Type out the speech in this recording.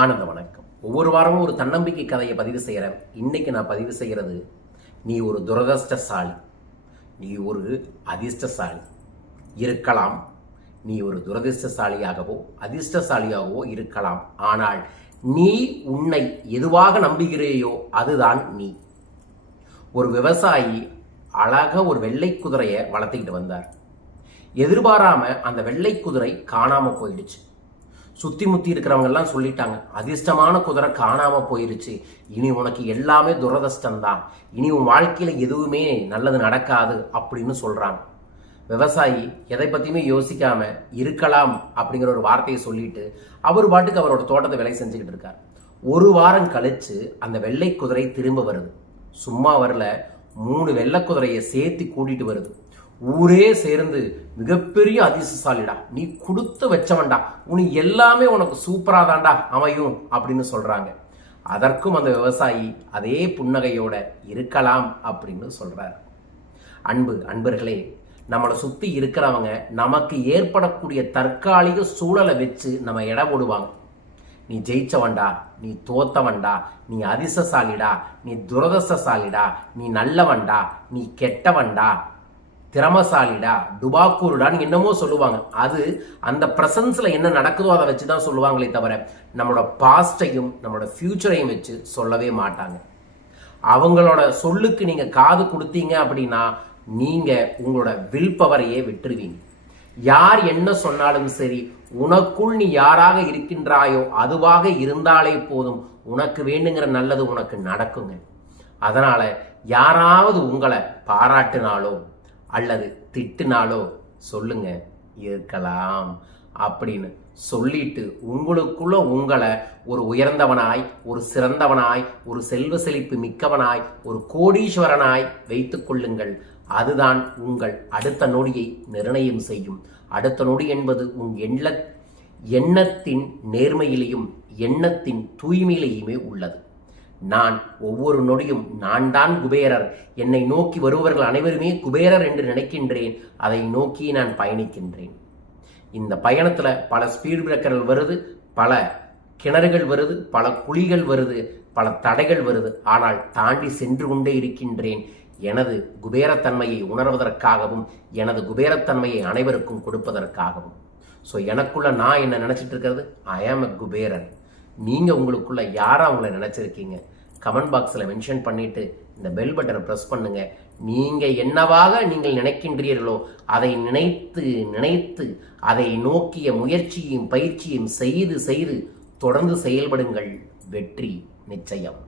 ஆனந்த வணக்கம். ஒவ்வொரு வாரமும் ஒரு தன்னம்பிக்கை கதையை பதிவு செய்கிறேன் இன்னைக்கு நான் பதிவு செய்கிறது நீ ஒரு துரதிர்ஷ்டசாலி நீ ஒரு அதிர்ஷ்டசாலி. இருக்கலாம் நீ ஒரு துரதிர்ஷ்டசாலியாகவோ அதிர்ஷ்டசாலியாகவோ இருக்கலாம். ஆனால் நீ உன்னை எதுவாக நம்புகிறேயோ அதுதான் நீ. ஒரு விவசாயி அழகாக ஒரு வெள்ளை குதிரையை வளர்த்துக்கிட்டு வந்தார். எதிர்பாராம அந்த வெள்ளை குதிரை காணாம போயிடுச்சு. சுத்தி முத்தி இருக்கிறவங்கெல்லாம் சொல்லிட்டாங்க. அதிர்ஷ்டமான குதிரை காணாம போயிருச்சு. இனி உனக்கு எல்லாமே துரதிர்ஷ்டம்தான். இனி உன் வாழ்க்கையில எதுவுமே நல்லது நடக்காது அப்படின்னு சொல்றாங்க. விவசாயி எதை பத்தியுமே யோசிக்காம இருக்கலாம் அப்படிங்கிற ஒரு வார்த்தையை சொல்லிட்டு அவர் பாட்டுக்கு அவரோட தோட்டத்தை வேலை செஞ்சுக்கிட்டு இருக்கார். ஒரு வாரம் கழிச்சு அந்த வெள்ளை குதிரை திரும்ப வருது. சும்மா வரல. மூணு வெள்ளை குதிரையை சேர்த்து கூட்டிட்டு வருது. ஊரே சேர்ந்து மிகப்பெரிய அதிர்ஷ்டசாலிடா நீ கொடுத்து வச்சவன்டா. உனக்கு எல்லாமே உனக்கு சூப்பரா தாண்டா அமையும் அப்படின்னு சொல்றாங்க. அதற்கும் அந்த விவசாயி அதே புன்னகையோட இருக்கலாம் அப்படின்னு சொல்றார். அன்பு அன்பர்களே நம்மளை சுற்றி இருக்கிறவங்க நமக்கு ஏற்படக்கூடிய தற்காலிக சூழலை வச்சு நம்ம இட போடுவாங்க. நீ ஜெயிச்சவன்டா நீ தோத்தவன்டா நீ அதிர்ஷ்டசாலிடா நீ துரதசாலிடா நீ நல்லவன்டா நீ கெட்டவன்டா திறமசாலிடா டுபாக்கூருடான்னு என்னமோ சொல்லுவாங்க. அது அந்த ப்ரெசன்ஸில் என்ன நடக்குதோ அதை வச்சு தான் சொல்லுவாங்களே தவிர நம்மளோட பாஸ்டையும் நம்மளோட ஃப்யூச்சரையும் வச்சு சொல்லவே மாட்டாங்க. அவங்களோட சொல்லுக்கு நீங்கள் காது கொடுத்தீங்க அப்படின்னா நீங்கள் உங்களோட வில் பவரையே விட்டுருவீங்க. யார் என்ன சொன்னாலும் சரி உனக்குள் நீ யாராக இருக்கின்றாயோ அதுவாக இருந்தாலே போதும். உனக்கு வேண்டுங்கிற நல்லது உனக்கு நடக்குங்க. அதனால் யாராவது உங்களை பாராட்டினாலோ அல்லது திட்டுனாலோ சொல்லுங்க இருக்கலாம் அப்படின்னு சொல்லிட்டு உங்களுக்குள்ள உங்களை ஒரு உயர்ந்தவனாய் ஒரு சிறந்தவனாய் ஒரு செல்வ செழிப்பு மிக்கவனாய் ஒரு கோடீஸ்வரனாய் வைத்து கொள்ளுங்கள். அதுதான் உங்கள் அடுத்த நொடியை நிர்ணயம் செய்யும். அடுத்த நொடி என்பது உன் எண்ண எண்ணத்தின் நேர்மையிலேயும் எண்ணத்தின் தூய்மையிலேயுமே உள்ளது. நான் ஒவ்வொரு நொடியும் நான் தான் குபேரர். என்னை நோக்கி வருபவர்கள் அனைவருமே குபேரர் என்று நினைக்கின்றேன். அதை நோக்கி நான் பயணிக்கின்றேன். இந்த பயணத்தில் பல ஸ்பீட் பிரேக்கர்கள் வருது பல கிணறுகள் வருது பல குழிகள் வருது பல தடைகள் வருது. ஆனால் தாண்டி சென்று கொண்டே இருக்கின்றேன். எனது குபேரத்தன்மையை உணர்வதற்காகவும் எனது குபேரத்தன்மையை அனைவருக்கும் கொடுப்பதற்காகவும். ஸோ எனக்குள்ள நான் என்ன நினச்சிட்டு இருக்கிறது? ஐ ஆம் அ குபேரன் நீங்கள் உங்களுக்குள்ளே யாராக உங்களை நினச்சிருக்கீங்க? கமெண்ட் பாக்ஸில் மென்ஷன் பண்ணிவிட்டு இந்த பெல் பட்டனை ப்ரெஸ் பண்ணுங்கள் நீங்கள் என்னவாக நீங்கள் நினைக்கின்றீர்களோ அதை நினைத்து நினைத்து அதை நோக்கிய முயற்சியும் பயிற்சியும் செய்து செய்து தொடர்ந்து செயல்படுங்கள். வெற்றி நிச்சயம்.